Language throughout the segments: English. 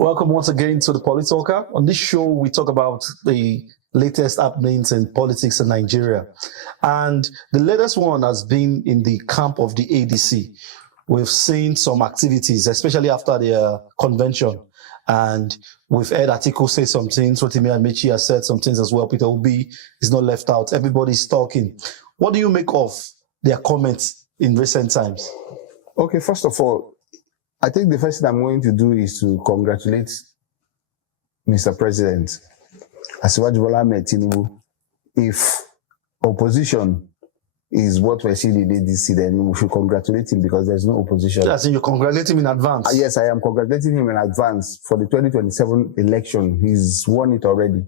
Welcome once again to the PoliTalker. On this show, we talk about the latest happenings in politics in Nigeria. And the latest one has been in the camp of the ADC. We've seen some activities, especially after the convention. And we've heard Atiku say some things. Rotimi Amechi has said some things as well. Peter Obi is not left out. Everybody's talking. What do you make of their comments in recent times? Okay, first of all, I think the first thing I'm going to do is to congratulate Mr. President Asiwaju Bola Ahmed Tinubu. If opposition is what we're seeing in ADC, then we should congratulate him because there's no opposition. As in you congratulate him in advance? Yes, I am congratulating him in advance for the 2027 election. He's won it already.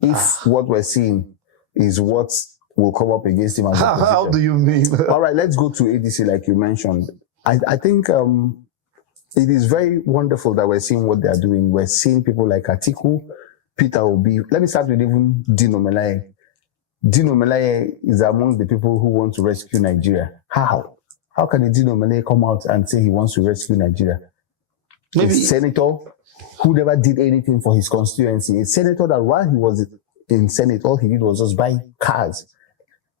If what we're seeing is what will come up against him as opposition. How do you mean? All right, let's go to ADC like you mentioned. I think it is very wonderful that we're seeing what they're doing. We're seeing people like Atiku, Peter Obi. Let me start with even Dino Melaye. Dino Melaye is among the people who want to rescue Nigeria. How? How can a Dino Melaye come out and say he wants to rescue Nigeria? Maybe a senator who never did anything for his constituency. A senator that while he was in Senate, all he did was just buy cars,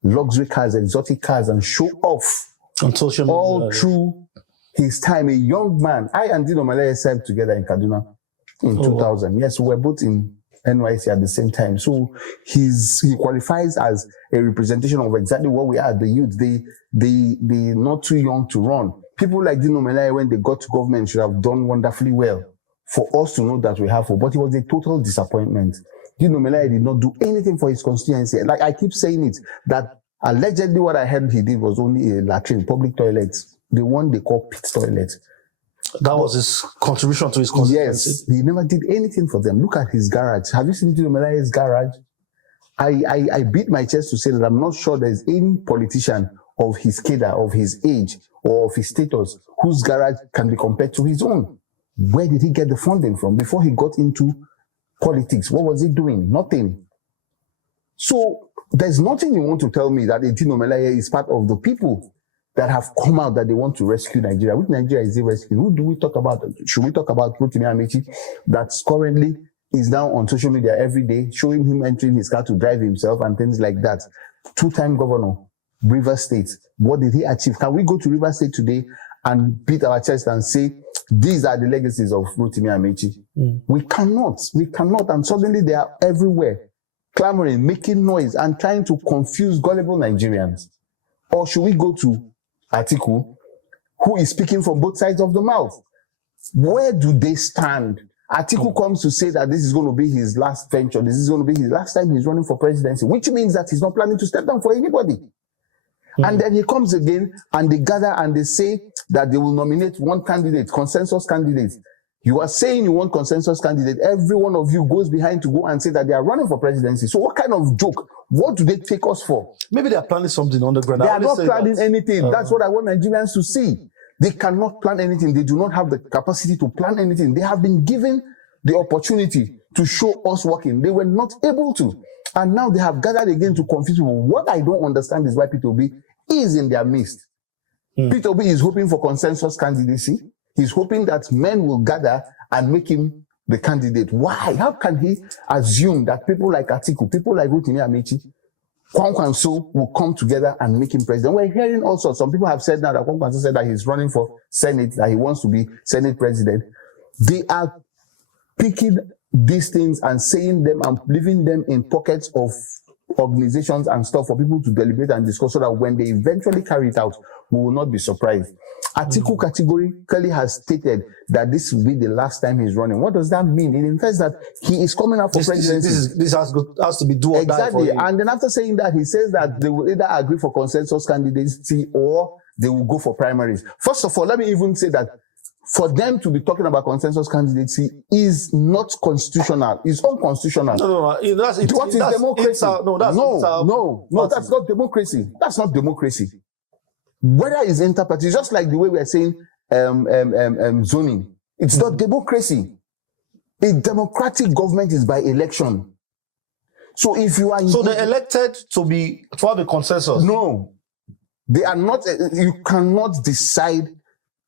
luxury cars, exotic cars, and show off on social media. All through his time, a young man. I and Dino Melaye served together in Kaduna in 2000. Yes, we were both in NYC at the same time. So he qualifies as a representation of exactly what we are, the youth. They not too young to run. People like Dino Melaye, when they got to government, should have done wonderfully well for us to know that we have hope. But it was a total disappointment. Dino Melaye did not do anything for his constituency. Like I keep saying it, that allegedly what I heard he did was only a latrine, public toilets. The one they call pit toilet. That was his contribution to his constituency? Yes, he never did anything for them. Look at his garage. Have you seen Dino Melaye's garage? I beat my chest to say that I'm not sure there's any politician of his cadre, of his age, or of his status, whose garage can be compared to his own. Where did he get the funding from? Before he got into politics, what was he doing? Nothing. So there's nothing you want to tell me that Dino Melaye is part of the people that have come out that they want to rescue Nigeria. Which Nigeria is he rescuing? Who do we talk about? Should we talk about Rotimi Amechi that currently is now on social media every day, showing him entering his car to drive himself and things like that? Two-time governor, Rivers State. What did he achieve? Can we go to Rivers State today and beat our chest and say, these are the legacies of Rotimi Amechi? We cannot. We cannot. And suddenly they are everywhere, clamoring, making noise, and trying to confuse gullible Nigerians. Or should we go to Atiku, who is speaking from both sides of the mouth? Where do they stand? Atiku comes to say that this is going to be his last venture. This is going to be his last time he's running for presidency, which means that he's not planning to step down for anybody. And then he comes again and they gather and they say that they will nominate one candidate, consensus candidate. You are saying you want consensus candidate. Every one of you goes behind to go and say that they are running for presidency. So what kind of joke? What do they take us for? Maybe they are planning something on the ground. They are not planning anything. That's what I want Nigerians to see. They cannot plan anything. They do not have the capacity to plan anything. They have been given the opportunity to show us working. They were not able to. And now they have gathered again to confuse people. What I don't understand is why Peter Obi is in their midst. Peter Obi is hoping for consensus candidacy. He's hoping that men will gather and make him the candidate. Why? How can he assume that people like Atiku, people like Rotimi Amechi, Kwankwanso will come together and make him president? We're hearing all sorts. Some people have said now that Kwankwanso said that he's running for Senate, that he wants to be Senate president. They are picking these things and saying them and leaving them in pockets of organizations and stuff for people to deliberate and discuss so that when they eventually carry it out, we will not be surprised. Atiku categorically has stated that this will be the last time he's running. What does that mean? It implies that he is coming out for presidency. This has to be do or die for him. And then after saying that, he says that they will either agree for consensus candidacy or they will go for primaries. First of all, let me even say that for them to be talking about consensus candidacy is not constitutional. It's unconstitutional. No. What is democracy? That's not democracy. That's not democracy. Whether it's interparty, just like the way we are saying zoning, it's not democracy. A democratic government is by election. So if you are... So they're elected to have a consensus? No. They are not... You cannot decide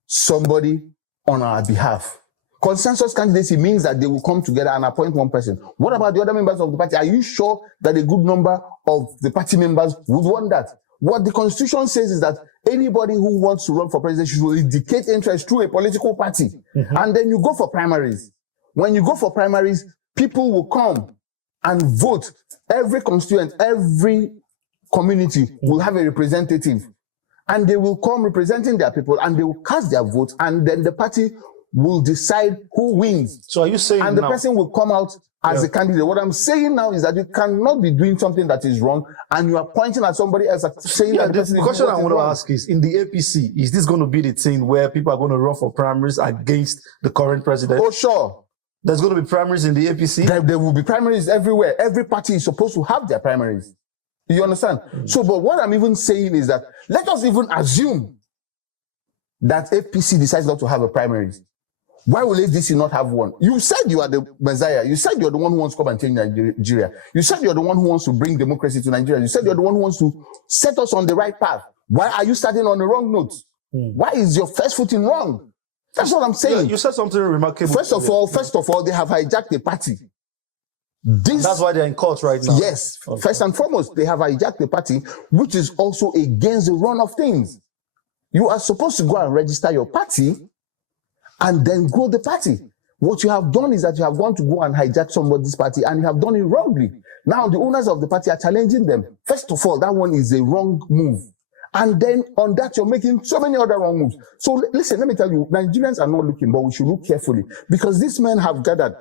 somebody on our behalf. Consensus candidacy means that they will come together and appoint one person. What about the other members of the party? Are you sure that a good number of the party members would want that? What the Constitution says is that anybody who wants to run for president should indicate interest through a political party. And then you go for primaries. When you go for primaries, people will come and vote. Every constituent, every community will have a representative. And they will come representing their people and they will cast their vote, and then the party will decide who wins. So are you saying and the now, person will come out as a candidate? What I'm saying now is that you cannot be doing something that is wrong and you are pointing at somebody else saying that the question I want to ask is, in the APC, is this going to be the thing where people are going to run for primaries against the current president? Oh, sure. There's going to be primaries in the APC? There will be primaries everywhere. Every party is supposed to have their primaries. You understand? So, but what I'm even saying is that let us even assume that APC decides not to have a primaries. Why will ADC not have one? You said you are the Messiah. You said you're the one who wants to come and change Nigeria. You said you're the one who wants to bring democracy to Nigeria. You said you're the one who wants to set us on the right path. Why are you starting on the wrong note? Why is your first footing wrong? That's what I'm saying. You said something remarkable. First of all, they have hijacked the party. That's why they're in court right now. Yes. Okay. First and foremost, they have hijacked the party, which is also against the run of things. You are supposed to go and register your party and then grow the party. What you have done is that you have gone to go and hijack somebody's party, and you have done it wrongly. Now the owners of the party are challenging them. First of all, that one is a wrong move. And then on that, you're making so many other wrong moves. So listen, let me tell you, Nigerians are not looking, but we should look carefully, because these men have gathered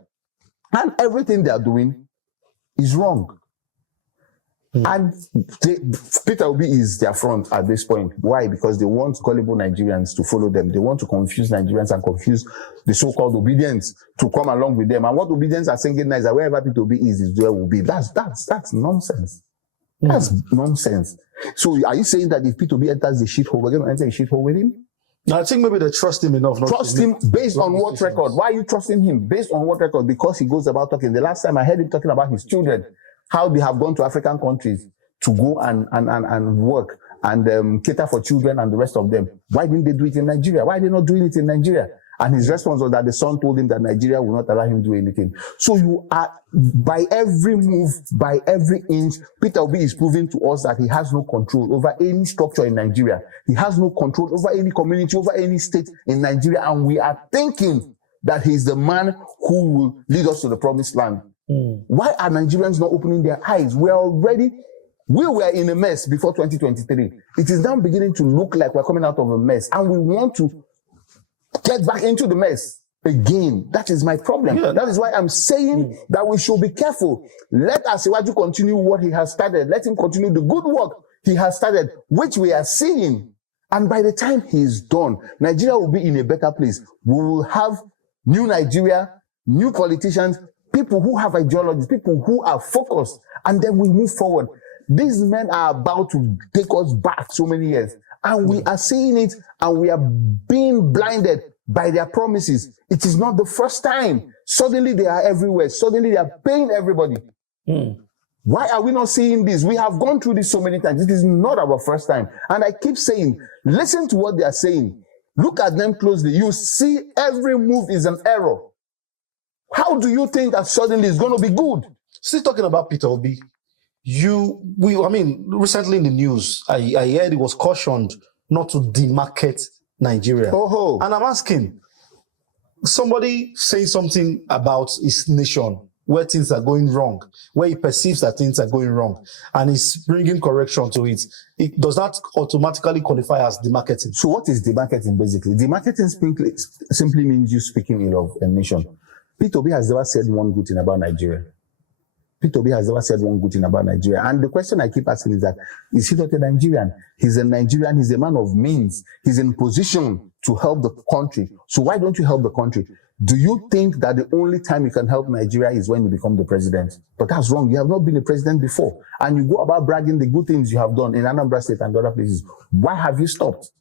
and everything they are doing is wrong. And Peter Obi is their front at this point. Why? Because they want gullible Nigerians to follow them. They want to confuse Nigerians and confuse the so-called obedience to come along with them. And what obedience are saying now is that wherever Peter Obi is where we'll be. That's nonsense. That's nonsense. So are you saying that if Peter Obi enters the shithole, we're going to enter a shithole with him? No, I think maybe they trust him enough. Trust him based on what record? Why are you trusting him? Based on what record? Because he goes about talking. The last time I heard him talking about his children, how they have gone to African countries to go and work and cater for children and the rest of them. Why didn't they do it in Nigeria? Why are they not doing it in Nigeria? And his response was that the son told him that Nigeria will not allow him to do anything. So you are, by every move, by every inch, Peter Obi is proving to us that he has no control over any structure in Nigeria. He has no control over any community, over any state in Nigeria. And we are thinking that he's the man who will lead us to the promised land. Why are Nigerians not opening their eyes? We were in a mess before 2023. It is now beginning to look like we're coming out of a mess, and we want to get back into the mess again. That is my problem. Yeah. That is why I'm saying that we should be careful. Let Asiwaju continue what he has started. Let him continue the good work he has started, which we are seeing. And by the time he is done, Nigeria will be in a better place. We will have new Nigeria, new politicians, people who have ideologies, people who are focused, and then we move forward. These men are about to take us back so many years, and we are seeing it, and we are being blinded by their promises. It is not the first time. Suddenly they are everywhere. Suddenly they are paying everybody. Why are we not seeing this? We have gone through this so many times. It is not our first time. And I keep saying, listen to what they are saying. Look at them closely. You see every move is an error. How do you think that suddenly it's going to be good? Still talking about Peter Obi, recently in the news, I heard it was cautioned not to demarket Nigeria. And I'm asking, somebody saying something about his nation where things are going wrong, where he perceives that things are going wrong, and he's bringing correction to it, it does not automatically qualify as demarketing. So what is demarketing basically? Demarketing simply means you speaking ill of a nation. Peter Obi has never said one good thing about Nigeria. Peter Obi has never said one good thing about Nigeria. And the question I keep asking is that, is he not a Nigerian? He's a Nigerian, he's a man of means. He's in position to help the country. So why don't you help the country? Do you think that the only time you can help Nigeria is when you become the president? But that's wrong. You have not been a president before. And you go about bragging the good things you have done in Anambra State and other places. Why have you stopped?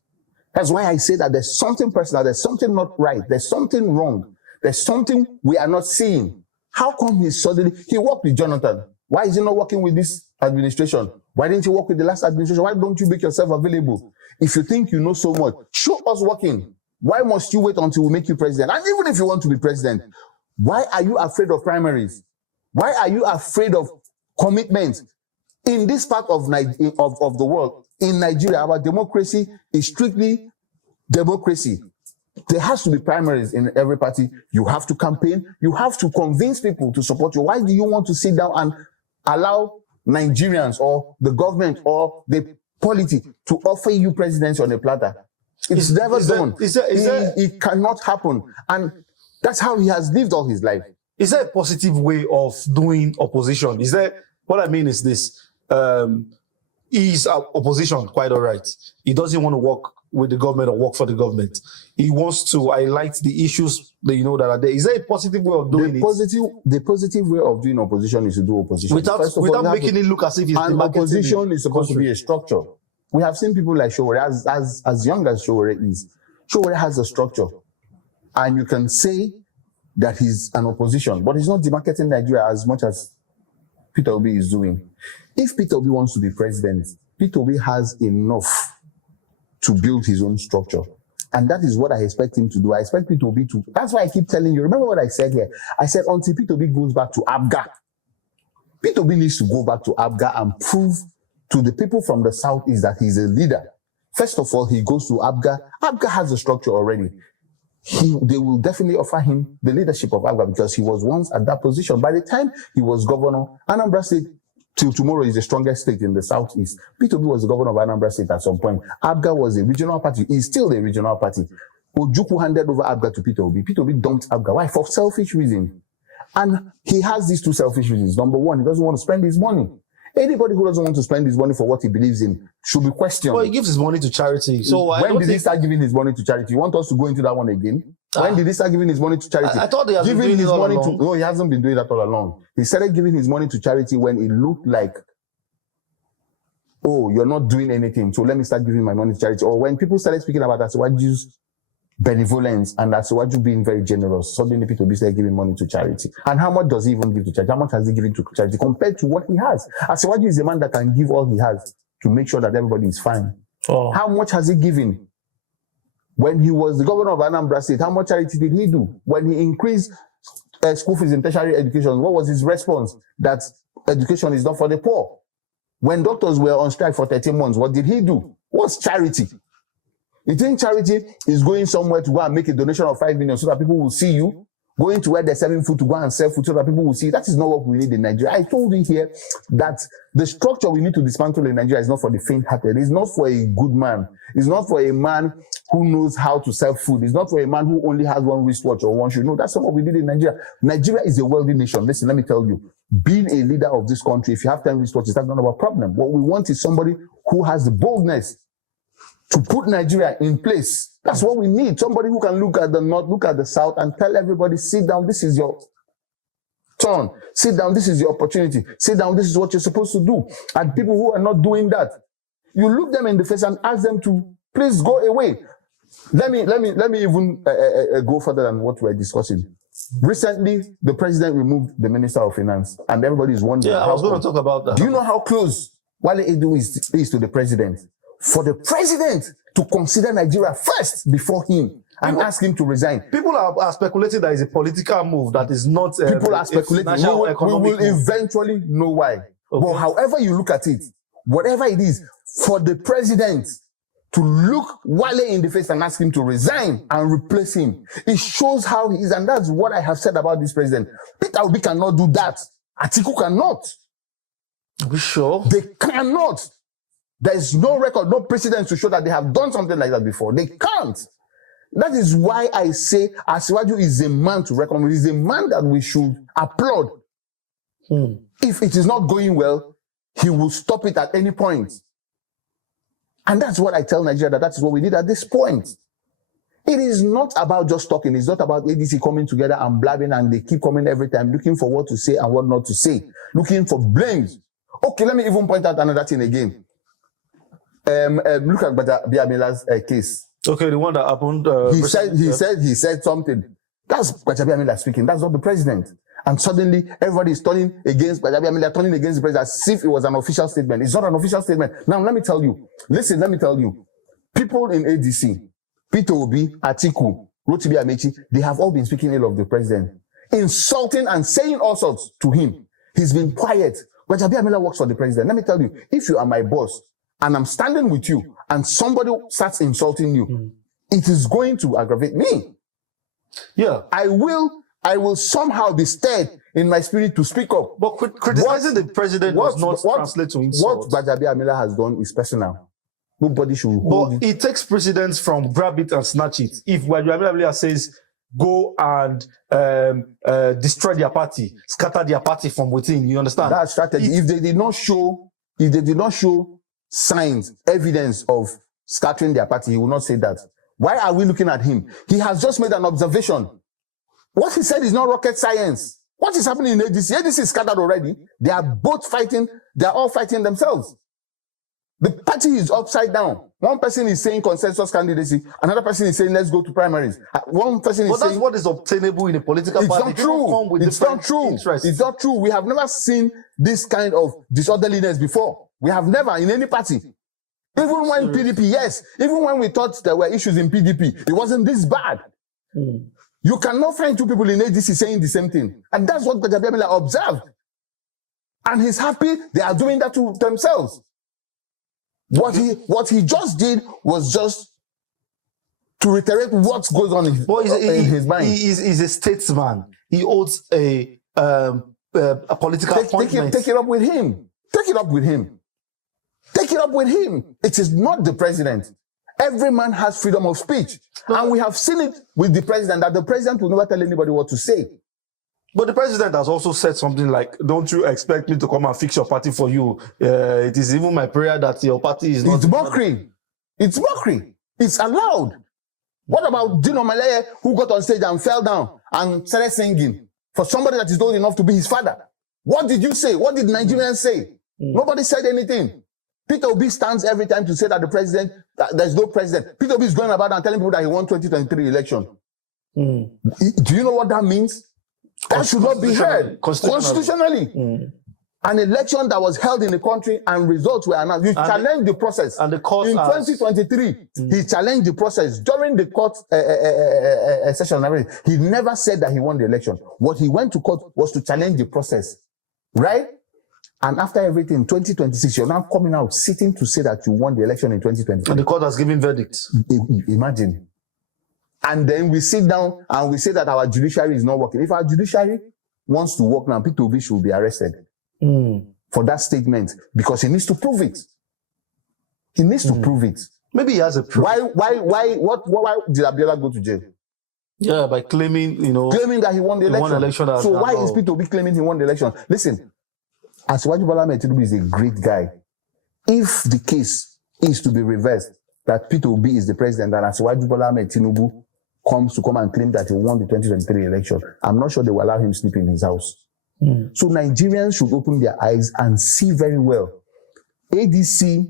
That's why I say that there's something personal, there's something not right, there's something wrong. There's something we are not seeing. How come he worked with Jonathan? Why is he not working with this administration? Why didn't you work with the last administration? Why don't you make yourself available? If you think you know so much, show us working. Why must you wait until we make you president? And even if you want to be president, why are you afraid of primaries? Why are you afraid of commitment? In this part of the world, in Nigeria, our democracy is strictly democracy. There has to be primaries in every party. You have to campaign. You have to convince people to support you. Why do you want to sit down and allow Nigerians or the government or the polity to offer you presidency on a platter? It's never done. It cannot happen. And that's how he has lived all his life. Is there a positive way of doing opposition? Is there, what I mean is this, is opposition quite all right? He doesn't want to work with the government or work for the government. He wants to highlight the issues that that are there. Is there a positive way of doing The positive way of doing opposition is to do opposition. Without making it look as if it's an opposition is supposed to be a structure. We have seen people like Showore, as young as Showore is. Showore has a structure. And you can say that he's an opposition, but he's not demarketing Nigeria as much as Peter Obi is doing. If Peter Obi wants to be president, Peter Obi has enough to build his own structure. And that is what I expect him to do. I expect Peter Obi to. That's why I keep telling you, remember what I said here? I said until Peter Obi goes back to ABGA, Peter Obi needs to go back to ABGA and prove to the people from the Southeast that he's a leader. First of all, he goes to ABGA. ABGA has a structure already. They will definitely offer him the leadership of ABGA because he was once at that position. By the time he was governor, Anambra State till tomorrow is the strongest state in the Southeast. Peter Obi was the governor of Anambra State at some point. ABGA was a regional party. He's still a regional party. Ojukwu handed over ABGA to Peter Obi. Peter Obi dumped ABGA. Why? For selfish reasons. And he has these two selfish reasons. Number one, he doesn't want to spend his money. Anybody who doesn't want to spend his money for what he believes in should be questioned. Well, he gives his money to charity. So when did he start giving his money to charity? You want us to go into that one again? When did he start giving his money to charity? I thought he has been doing it all along. No, he hasn't been doing that all along. He started giving his money to charity when it looked like, oh, you're not doing anything, so let me start giving my money to charity. Or when people started speaking about Asiwaju's benevolence and Asiwaju being very generous, suddenly people started giving money to charity. And how much does he even give to charity? How much has he given to charity compared to what he has? Asiwaju is a man that can give all he has to make sure that everybody is fine. Oh. How much has he given? When he was the governor of Anambra State, how much charity did he do? When he increased school fees in tertiary education, what was his response? That education is not for the poor. When doctors were on strike for 13 months, what did he do? What's charity? You think charity is going somewhere to go and make a donation of 5 million so that people will see you? Going to where they're selling food to go and sell food so that people will see you? That is not what we need in Nigeria. I told you here that the structure we need to dismantle in Nigeria is not for the faint-hearted. It's not for a good man. It's not for a man who knows how to sell food. It's not for a man who only has one wristwatch or one shoe. No, that's not what we need in Nigeria. Nigeria is a wealthy nation. Listen, let me tell you. Being a leader of this country, if you have 10 wristwatches, that's not our problem. What we want is somebody who has the boldness to put Nigeria in place. That's what we need. Somebody who can look at the north, look at the south, and tell everybody, sit down, this is your turn. Sit down, this is your opportunity. Sit down, this is what you're supposed to do. And people who are not doing that, you look them in the face and ask them to please go away. Let me even go further than what we're discussing. Recently, the president removed the Minister of Finance, and everybody is wondering. Yeah, I was going to talk about that. Do you know how close Wale Edu is to the president? For the president to consider Nigeria first before him and ask him to resign. People are speculating that it's a political move that is not. People are speculating. We will eventually know why. Okay. But however you look at it, whatever it is, for the president to look Wale in the face and ask him to resign and replace him, it shows how he is. And that's what I have said about this president. Peter Obi cannot do that. Atiku cannot. Are we sure? They cannot. There is no record, no precedent to show that they have done something like that before. They can't. That is why I say Asiwaju is a man to reckon with. He's a man that we should applaud. If it is not going well, he will stop it at any point. And that's what I tell Nigeria, that is what we need at this point. It is not about just talking. It's not about ADC coming together and blabbing and they keep coming every time looking for what to say and what not to say. Looking for blames. Okay, let me even point out another thing again. Look at Biamila's case. Okay, the one that happened. He said something. That's Biamila speaking. That's not the president. And suddenly, everybody is turning against Biamila, turning against the president as if it was an official statement. It's not an official statement. Now, let me tell you. Listen, let me tell you. People in ADC, Peter Obi, Atiku, Rotimi Amechi, they have all been speaking ill of the president, insulting and saying all sorts to him. He's been quiet. But Gbajabiamila works for the president. Let me tell you, if you are my boss and I'm standing with you and somebody starts insulting you, it is going to aggravate me. Yeah. I will somehow be stirred in my spirit to speak up. But criticizing the president does not translate to insult. What Gbajabiamila has done is personal. Nobody should hold But it takes precedence from grab it and snatch it. If Gbajabiamila says, go and destroy their party, scatter their party from within, you understand? That strategy. If they did not show signs, evidence of scattering their party, he will not say that. Why are we looking at him? He has just made an observation. What he said is not rocket science. What is happening in ADC? ADC is scattered already. They are both fighting. They are all fighting themselves. The party is upside down. One person is saying consensus candidacy. Another person is saying, let's go to primaries. One person is saying... But that's what is obtainable in a political party. It's not true. It's not true. It's not true. We have never seen this kind of disorderliness before. We have never in any party. Even when PDP, yes. Even when we thought there were issues in PDP, it wasn't this bad. You cannot find two people in ADC saying the same thing. And that's what Gbajabiamila observed. And he's happy they are doing that to themselves. What he just did was just to reiterate what goes on in his mind. He's a statesman. He holds a political appointment. Take it up with him. Take it up with him. Take it up with him. It is not the president. Every man has freedom of speech. And we have seen it with the president, that the president will never tell anybody what to say. But the president has also said something like, don't you expect me to come and fix your party for you? It is even my prayer that your party is not... It's mockery. It's mockery. It's allowed. What about Dino Malaya, who got on stage and fell down and started singing for somebody that is old enough to be his father? What did you say? What did Nigerians say? Nobody said anything. Peter Obi stands every time to say that the president, there's no president. Peter Obi is going about and telling people that he won 2023 election. Do you know what that means? That should not be heard constitutionally. An election that was held in the country and results were announced. You challenged the process. And the court in 2023, he challenged the process during the court session. He never said that he won the election. What he went to court was to challenge the process, right? And after everything, 2026, you're now coming out sitting to say that you won the election in 2023. And the court has given verdicts. Imagine. And then we sit down and we say that our judiciary is not working. If our judiciary wants to work now, Peter Obi should be arrested for that statement because he needs to prove it. He needs to prove it. Maybe he has a proof. Why did Abiola go to jail? Yeah, by claiming, claiming that he won the election. So why is Peter Obi claiming he won the election? Listen, Asiwaju Bola Ahmed Tinubu is a great guy. If the case is to be reversed, that Peter Obi is the president and Asiwaju Bola Ahmed Tinubu comes to come and claim that he won the 2023 election, I'm not sure they will allow him sleep in his house. So Nigerians should open their eyes and see very well. ADC,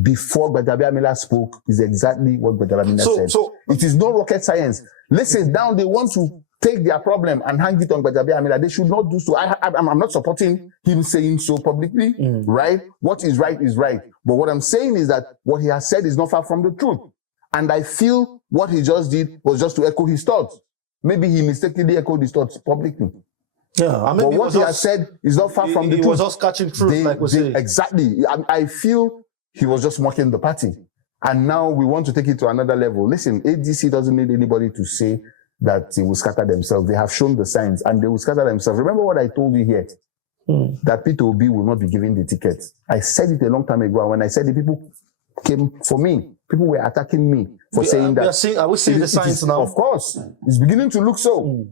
before Gbajabiamila spoke, is exactly what Gbajabiamila said. So it is no rocket science. Listen, down they want to take their problem and hang it on Gbajabiamila. They should not do so. I'm not supporting him saying so publicly, right? What is right is right. But what I'm saying is that what he has said is not far from the truth. And I feel what he just did was just to echo his thoughts. Maybe he mistakenly echoed his thoughts publicly. Yeah, I mean, but what he has said is not far from the truth. He was just catching truth, like we say. Exactly. I feel he was just mocking the party. And now we want to take it to another level. Listen, ADC doesn't need anybody to say that they will scatter themselves. They have shown the signs and they will scatter themselves. Remember what I told you here? That Peter Obi will not be given the ticket. I said it a long time ago. And when I said it, people came for me. People were attacking me for saying that. Are we seeing the signs now? Of course. It's beginning to look so.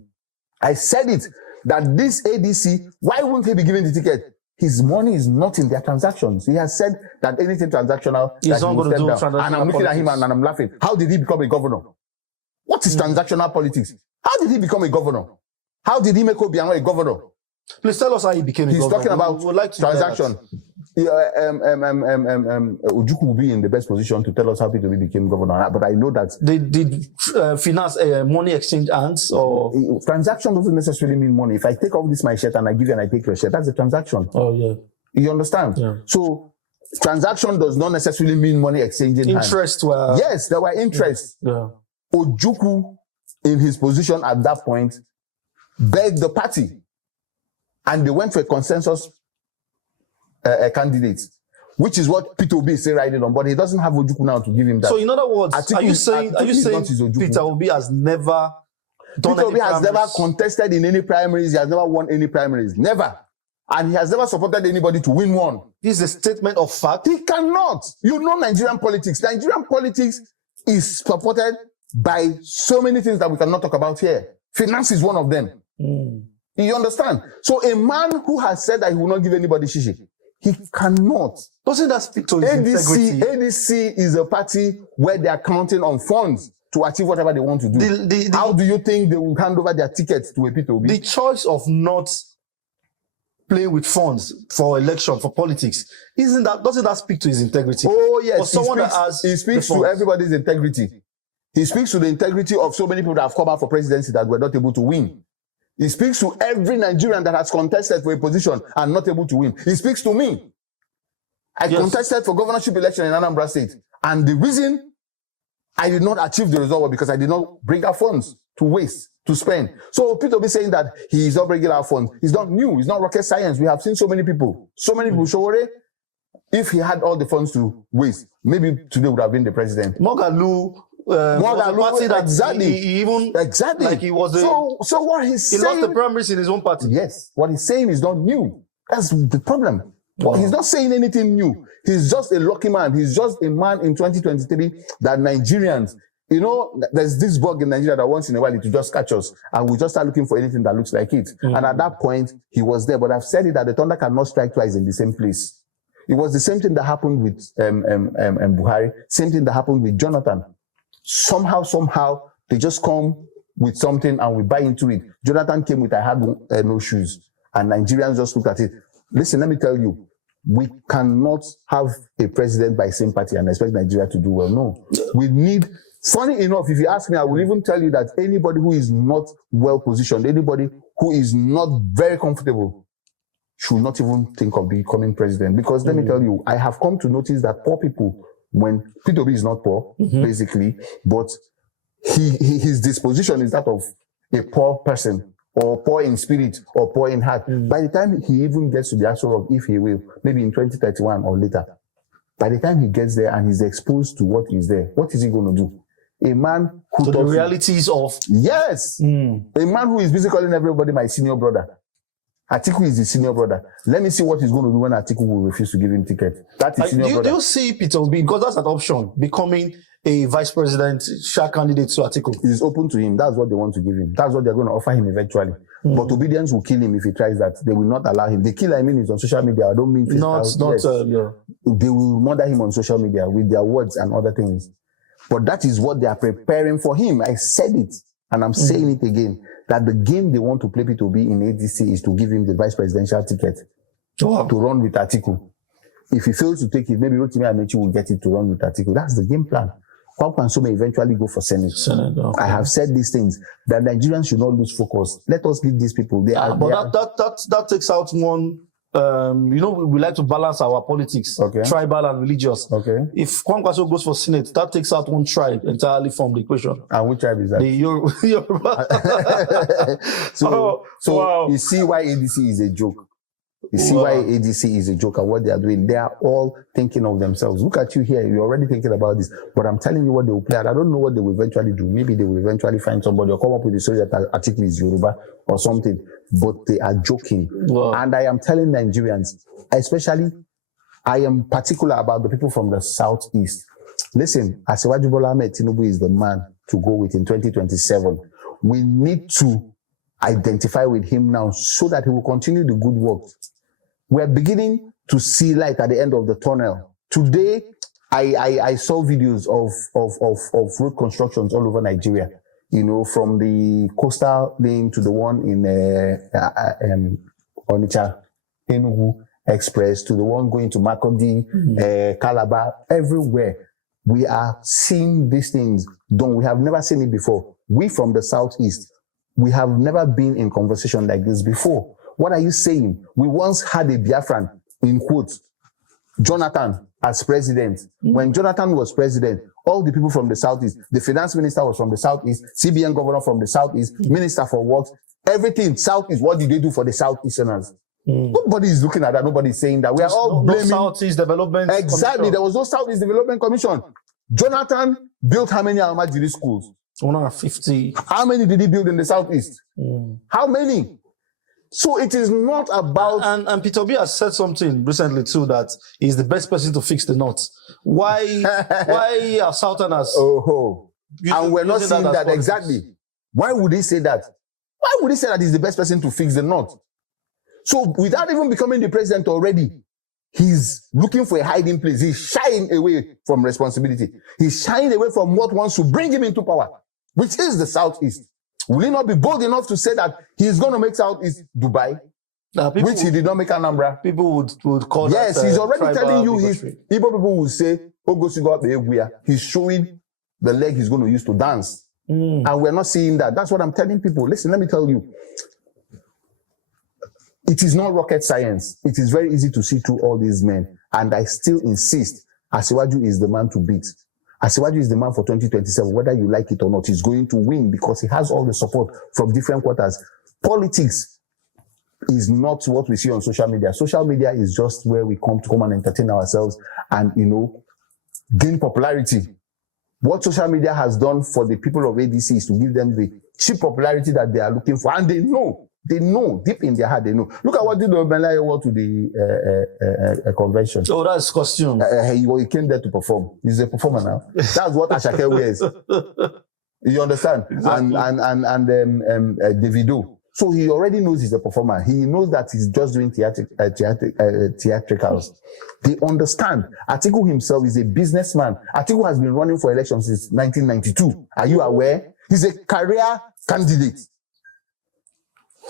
I said it, that this ADC, why wouldn't he be given the ticket? His money is not in their transactions. He has said that anything transactional, he's not going to do transactional. And I'm looking at him and I'm laughing. How did he become a governor? What is transactional politics? How did he become a governor? How did he make Obiano a governor? Please tell us how he became a governor. He's talking about transaction. Ojukwu will be in the best position to tell us how Peter Obi became governor. But I know that did finance money exchange hands or transaction doesn't necessarily mean money. If I take off this my shirt and I give you and I take your shirt, that's a transaction. Oh yeah. You understand? Yeah. So transaction does not necessarily mean money exchanging hands. Interest were... Yes, there were interests. Yeah. Ojukwu, in his position at that point, begged the party, and they went for a consensus candidate, which is what Peter Obi is saying right on, but he doesn't have Ojukwu now to give him that. So in other words, are you saying Peter Obi has never done Peter Obi any has never contested in any primaries, he has never won any primaries, never. And he has never supported anybody to win one. This is a statement of fact. He cannot. You know Nigerian politics. Nigerian politics is supported by so many things that we cannot talk about here. Finance is one of them. You understand? So a man who has said that he will not give anybody shishi, he cannot. Doesn't that speak to his integrity? ADC is a party where they are counting on funds to achieve whatever they want to do. How do you think they will hand over their tickets to a Peter Obi? The choice of not playing with funds for election, for politics, doesn't that speak to his integrity? Oh yes, for someone he speaks to everybody's integrity. He speaks to the integrity of so many people that have come out for presidency that were not able to win. He speaks to every Nigerian that has contested for a position and not able to win. He speaks to me. I contested for governorship election in Anambra State, and the reason I did not achieve the result was because I did not bring out funds to waste, to spend. So Peter Obi saying that he is not bringing out funds, it's not new, it's not rocket science. We have seen so many people. Showore, if he had all the funds to waste, maybe today would have been the president. Mogalu, exactly. Like he was so what he's saying, he lost the primaries in his own party. Yes, what he's saying is not new. That's the problem. Wow. He's not saying anything new. He's just a lucky man. He's just a man in 2023 that Nigerians, you know, there's this bug in Nigeria that once in a while it will just catch us and we just start looking for anything that looks like it. And at that point, he was there. But I've said it that the thunder cannot strike twice in the same place. It was the same thing that happened with Buhari, same thing that happened with Jonathan. Somehow, they just come with something and we buy into it. Jonathan came with, I had no shoes. And Nigerians just looked at it. Listen, let me tell you, we cannot have a president by same party and expect Nigeria to do well. No. We need, funny enough, if you ask me, I will even tell you that anybody who is not well positioned, anybody who is not very comfortable, should not even think of becoming president. Because let me tell you, I have come to notice that poor people, when Peter Obi is not poor, basically, but his disposition is that of a poor person, or poor in spirit, or poor in heart. By the time he even gets to the actual rock, if he will, maybe in 2031 or later, by the time he gets there and he's exposed to what is there, what is he going to do? A man who... So the realities of... Yes! A man who is busy calling everybody my senior brother. Atiku is the senior brother. Let me see what he's going to do when Atiku will refuse to give him ticket. That is senior brother. Do you see Peter Obi, because that's an option, becoming a vice president, candidate to Atiku? He's open to him. That's what they want to give him. That's what they're going to offer him eventually. But obedience will kill him if he tries that. They will not allow him. The kill I mean is on social media. I don't mean physical. They will murder him on social media with their words and other things. But that is what they are preparing for him. I said it, and I'm saying it again, that the game they want to play Peter Obi in ADC is to give him the vice presidential ticket to run with Atiku. If he fails to take it, maybe Rotimi Amechi will get it to run with Atiku. That's the game plan. Kwankwaso may eventually go for Senate. I have said these things, that Nigerians should not lose focus. Let us leave these people. That takes out one. We like to balance our politics, tribal and religious. If Kwankwaso goes for Senate, that takes out one tribe entirely from the equation. And which tribe is that? The Yoruba. So you see why ADC is a joke. You see why ADC is a joke and what they are doing. They are all thinking of themselves. Look at you here. You're already thinking about this. But I'm telling you what they will play. I don't know what they will eventually do. Maybe they will eventually find somebody or come up with a story that Atiku is Yoruba or something. But they are joking. And I am telling Nigerians, especially, I am particular about the people from the Southeast. Listen, Asiwaju Bola Ahmed Tinubu is the man to go with in 2027. We need to identify with him now so that he will continue the good work. We're beginning to see light at the end of the tunnel. Today, I saw videos of road constructions all over Nigeria. You know, from the coastal lane to the one in Onitsha, Enugu Express, to the one going to Makurdi, Calabar, everywhere. We are seeing these things done. We have never seen it before. We from the Southeast, we have never been in conversation like this before. What are you saying? We once had a Biafran, in quotes, Jonathan as president. When Jonathan was president, all the people from the Southeast, the finance minister was from the Southeast, CBN governor from the Southeast, minister for works, everything Southeast. What did they do for the Southeasterners? Nobody is looking at that. Nobody is saying that. We are all blaming. No Southeast Development Exactly. Commission. There was no Southeast Development Commission. Jonathan built how many Almajiri schools? 150. How many did he build in the Southeast? How many? So it is not about... And Peter B has said something recently too, that he's the best person to fix the North. Why are Southerners... And we're not seeing that exactly. Why would he say that? Why would he say that he's the best person to fix the North? So without even becoming the president already, he's looking for a hiding place. He's shying away from responsibility. He's shying away from what wants to bring him into power, which is the Southeast. Will he not be bold enough to say that he's going to make Southeast Dubai, which he did not make Anambra? People would call yes, that, he's already telling you. Igbo people will say, he's showing the leg he's going to use to dance. And we're not seeing that. That's what I'm telling people. Listen, let me tell you. It is not rocket science. It is very easy to see through all these men. And I still insist, Asiwaju is the man to beat. Asiwaju is the man for 2027, whether you like it or not. He's going to win because he has all the support from different quarters. Politics is not what we see on social media. Social media is just where we come and entertain ourselves and, gain popularity. What social media has done for the people of ADC is to give them the cheap popularity that they are looking for. And they know deep in their heart, they know. Look at what did Obelaya wore to the convention. Oh, that's costume. He came there to perform. He's a performer now. That's what Ashake wears. You understand? Exactly. And Davido. So he already knows he's a performer. He knows that he's just doing theatricals. They understand. Atiku himself is a businessman. Atiku has been running for elections since 1992. Are you aware? He's a career candidate.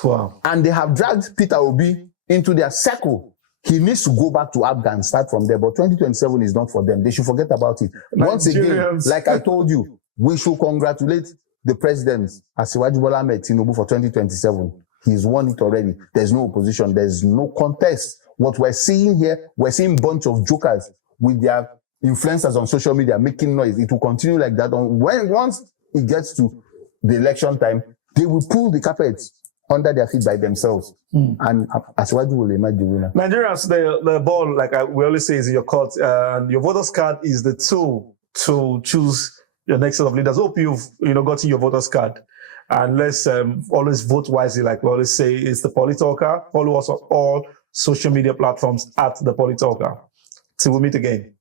Wow. And they have dragged Peter Obi into their circle. He needs to go back to Abga and start from there. But 2027 is not for them. They should forget about it. Once again, like I told you, we should congratulate the president, Asiwaju Bola Ahmed Tinubu, for 2027. He's won it already. There's no opposition. There's no contest. What we're seeing here, we're seeing a bunch of jokers with their influencers on social media making noise. It will continue like that. Once it gets to the election time, they will pull the carpets under their feet by themselves. And Asiwaju will emerge the winner. Nigerians, the ball, like we always say, is in your court. And your voters card is the tool to choose your next set of leaders. Hope you've gotten your voters card. And let's always vote wisely, like we always say. It's the PoliTalker. Follow us on all social media platforms at the PoliTalker. Till we meet again.